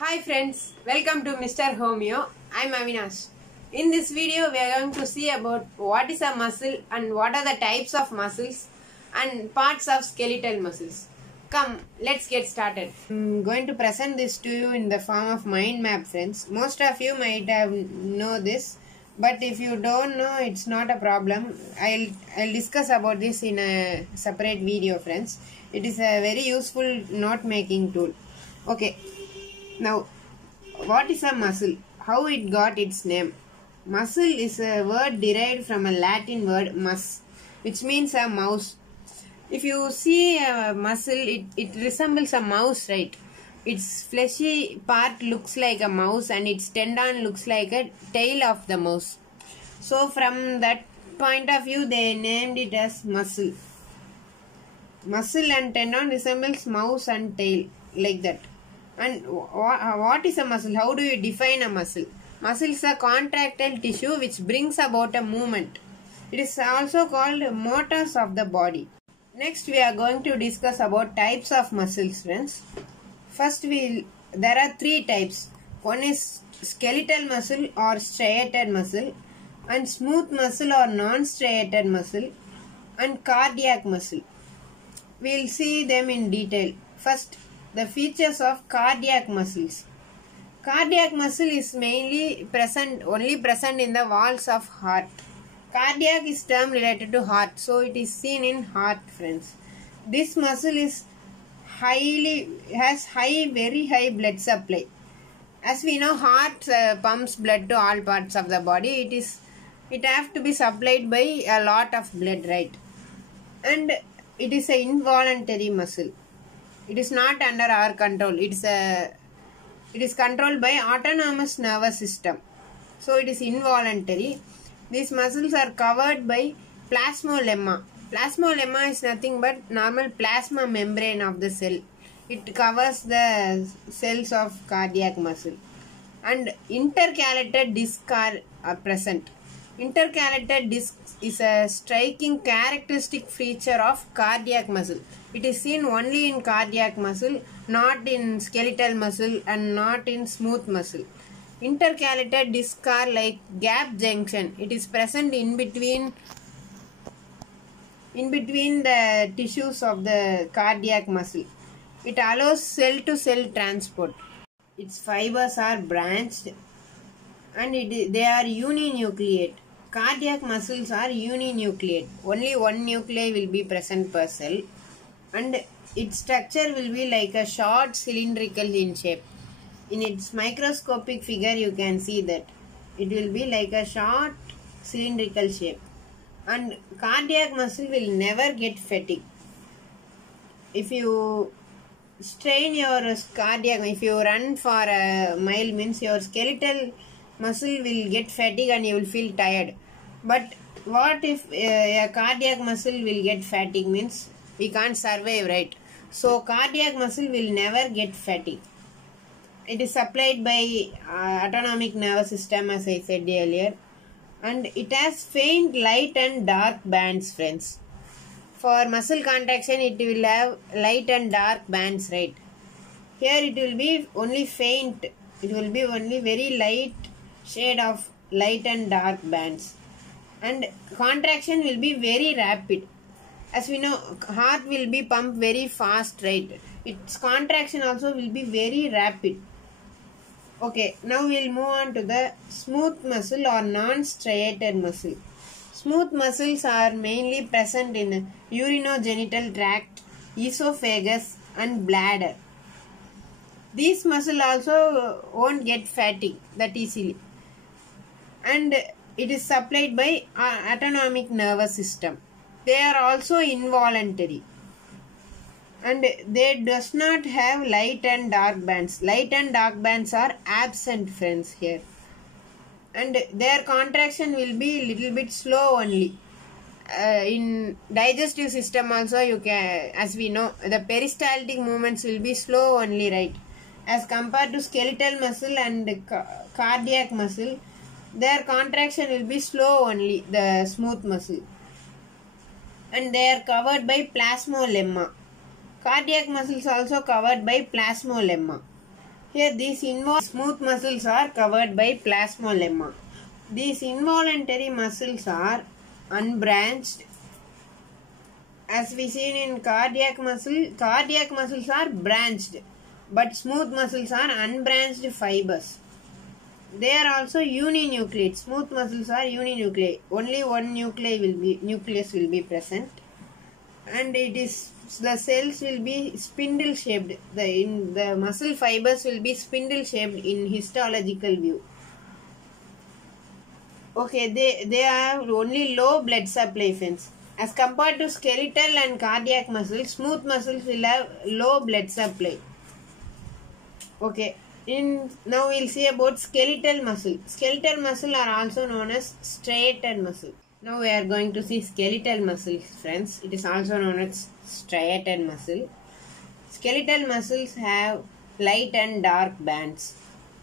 Hi friends, welcome to Mr. Homeo. I'm Avinash. In this video, we are going to see about what is a muscle and what are the types of muscles and parts of skeletal muscles. Come, let's get started. I'm going to present this to you in the form of mind map, friends. Most of you might have know this, but if you don't know, it's not a problem. I'll discuss about this in a separate video, friends. It is a very useful note making tool. Okay. Now, what is a muscle? How it got its name? Muscle is a word derived from a Latin word mus, which means a mouse. If you see a muscle, it resembles a mouse, right? Its fleshy part looks like a mouse and its tendon looks like a tail of the mouse. So from that point of view, they named it as muscle. Muscle and tendon resembles mouse and tail, like that. And what is a muscle? How do you define a muscle? Muscle is a contractile tissue which brings about a movement. It is also called motors of the body. Next, we are going to discuss about types of muscles, friends. First, there are three types. One is skeletal muscle or striated muscle, and smooth muscle or non-striated muscle, and cardiac muscle. We will see them in detail. First, the features of cardiac muscles. Cardiac muscle is only present in the walls of heart. Cardiac is term related to heart, so it is seen in heart, friends. This muscle is very high blood supply. As we know, heart pumps blood to all parts of the body. It have to be supplied by a lot of blood, right? And it is an involuntary muscle. It is not under our control. It is controlled by autonomous nervous system. So it is involuntary. These muscles are covered by plasmalemma. Plasmalemma is nothing but normal plasma membrane of the cell. It covers the cells of cardiac muscle. And intercalated discs are present. Intercalated disc is a striking characteristic feature of cardiac muscle. It is seen only in cardiac muscle, not in skeletal muscle and not in smooth muscle. Intercalated discs are like gap junction. It is present in between the tissues of the cardiac muscle. It allows cell-to-cell transport. Its fibers are branched and they are uninucleate. Cardiac muscles are uninucleate. Only one nuclei will be present per cell, and its structure will be like a short cylindrical in shape. In its microscopic figure, you can see that it will be like a short cylindrical shape. And cardiac muscle will never get fatigue. If you strain your cardiac, if you run for a mile, means your skeletal muscle will get fatigue and you will feel tired. But what if a cardiac muscle will get fatigue, means we can't survive, right? So cardiac muscle will never get fatigue. It is supplied by autonomic nervous system, as I said earlier, and it has faint light and dark bands, friends. For muscle contraction, it will have light and dark bands, right? Here it will be only faint. It will be only very light shade of light and dark bands. And contraction will be very rapid. As we know, heart will be pumped very fast, right? Its contraction also will be very rapid. Okay, now we will move on to the smooth muscle or non-striated muscle. Smooth muscles are mainly present in urinogenital tract, esophagus and bladder. These muscles also won't get fatigue that easily. And it is supplied by autonomic nervous system. They are also involuntary. And they does not have light and dark bands. Light and dark bands are absent, friends, here. And their contraction will be little bit slow only. In digestive system also, you can, as we know, the peristaltic movements will be slow only, right? As compared to skeletal muscle and cardiac muscle, their contraction will be slow only, the smooth muscle. And they are covered by plasmalemma. Cardiac muscles also covered by plasmalemma. Here these smooth muscles are covered by plasmalemma. These involuntary muscles are unbranched. As we seen in cardiac muscles are branched, but smooth muscles are unbranched fibers. They are also uninucleate. Smooth muscles are uninucleate. Only one nucleus will be present, and the cells will be spindle shaped. The muscle fibers will be spindle shaped in histological view. Okay, they have only low blood supply, friends. As compared to skeletal and cardiac muscles, smooth muscles will have low blood supply. Okay, now we'll see about skeletal muscle. Skeletal muscle are also known as striated muscle. Now we are going to see skeletal muscle, friends. It is also known as striated muscle. Skeletal muscles have light and dark bands,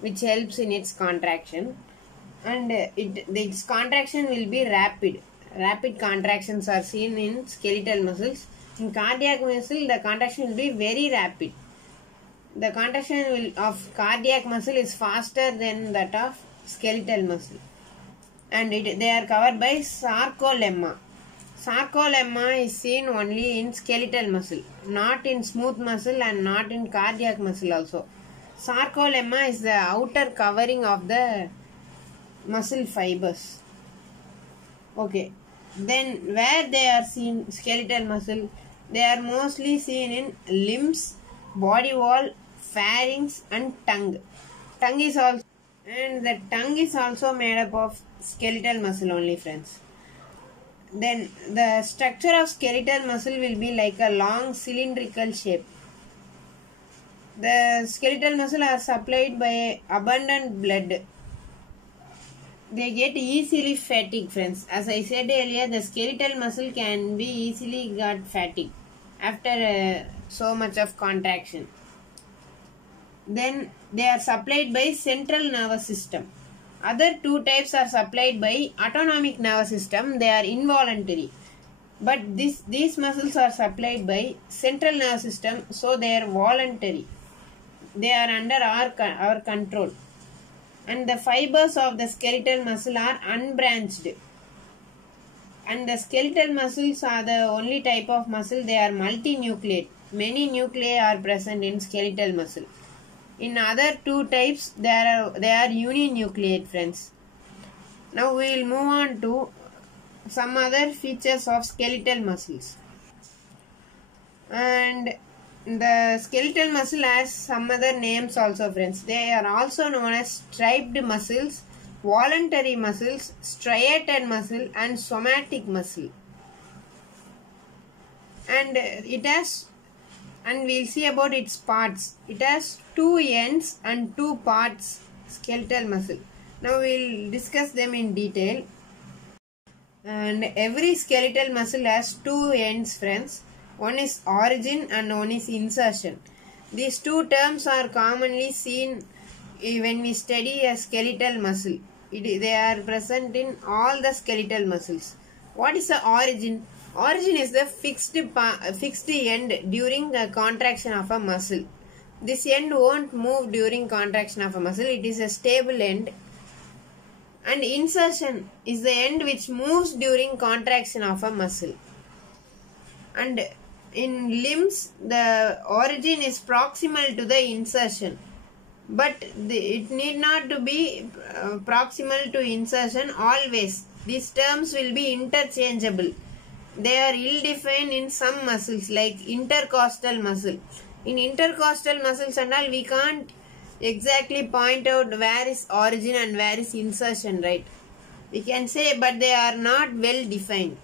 which helps in its contraction, and its contraction will be rapid. Rapid contractions are seen in skeletal muscles. In cardiac muscle, the contraction will be very rapid. The contraction of cardiac muscle is faster than that of skeletal muscle, and they are covered by sarcolemma. Sarcolemma is seen only in skeletal muscle, not in smooth muscle and not in cardiac muscle also. Sarcolemma is the outer covering of the muscle fibers. Okay, then where they are seen skeletal muscle, they are mostly seen in limbs, body wall, pharynx and tongue. The tongue is also made up of skeletal muscle only, friends. Then the structure of skeletal muscle will be like a long cylindrical shape. The skeletal muscle are supplied by abundant blood. They get easily fatigued, friends. As I said earlier, the skeletal muscle can be easily got fatigued after so much of contraction. Then they are supplied by central nervous system. Other two types are supplied by autonomic nervous system. They are involuntary. But these muscles are supplied by central nervous system, so they are voluntary. They are under our control. And the fibers of the skeletal muscle are unbranched. And the skeletal muscles are the only type of muscle. They are multinucleate. Many nuclei are present in skeletal muscle. In other two types, they are uninucleate, friends. Now we will move on to some other features of skeletal muscles. And the skeletal muscle has some other names also, friends. They are also known as striped muscles, voluntary muscles, striated muscle and somatic muscle. And we'll see about its parts. It has two ends and two parts, skeletal muscle. Now we'll discuss them in detail. And every skeletal muscle has two ends, friends. One is origin and one is insertion. These two terms are commonly seen when we study a skeletal muscle. They are present in all the skeletal muscles. What is the origin? Origin is the fixed end during the contraction of a muscle. This end won't move during contraction of a muscle. It is a stable end. And insertion is the end which moves during contraction of a muscle. And in limbs, the origin is proximal to the insertion. But it need not to be proximal to insertion always. These terms will be interchangeable. They are ill-defined in some muscles like intercostal muscle. In intercostal muscles and all, we can't exactly point out where is origin and where is insertion, right? We can say, but they are not well defined.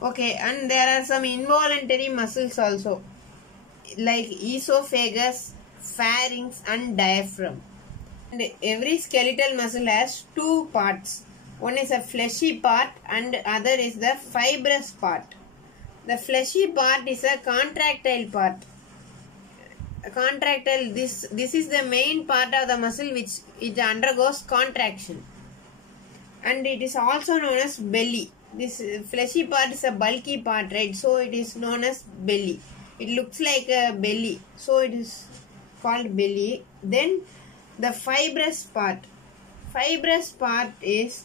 Okay, and there are some involuntary muscles also, like esophagus, pharynx and diaphragm. And every skeletal muscle has two parts. One is a fleshy part and other is the fibrous part. The fleshy part is a contractile part. This is the main part of the muscle which it undergoes contraction. And it is also known as belly. This fleshy part is a bulky part, right? So it is known as belly. It looks like a belly. So it is called belly. Then the fibrous part. Fibrous part is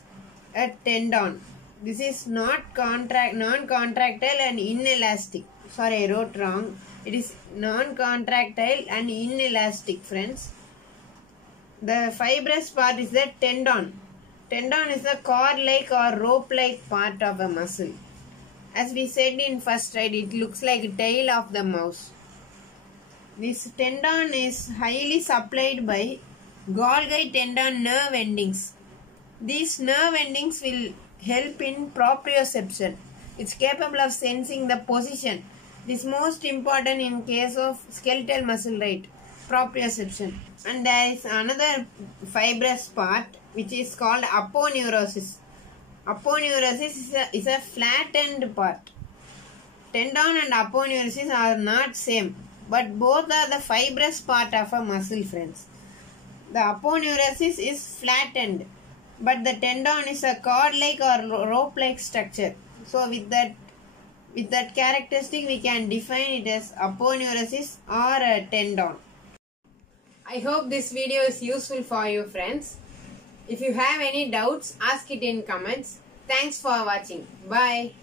a tendon. This is non-contractile and inelastic. Sorry, I wrote wrong. It is non-contractile and inelastic, friends. The fibrous part is the tendon. Tendon is the cord-like or rope-like part of a muscle. As we said in first slide, it looks like a tail of the mouse. This tendon is highly supplied by Golgi tendon nerve endings. These nerve endings will help in proprioception. It's capable of sensing the position. This is most important in case of skeletal muscle, right? Proprioception. And there is another fibrous part which is called aponeurosis. Aponeurosis is a flattened part. Tendon and aponeurosis are not same, but both are the fibrous part of a muscle, friends. The aponeurosis is flattened, but the tendon is a cord-like or rope-like structure. So with that characteristic, we can define it as aponeurosis or a tendon. I hope this video is useful for you, friends. If you have any doubts, ask it in comments. Thanks for watching. Bye.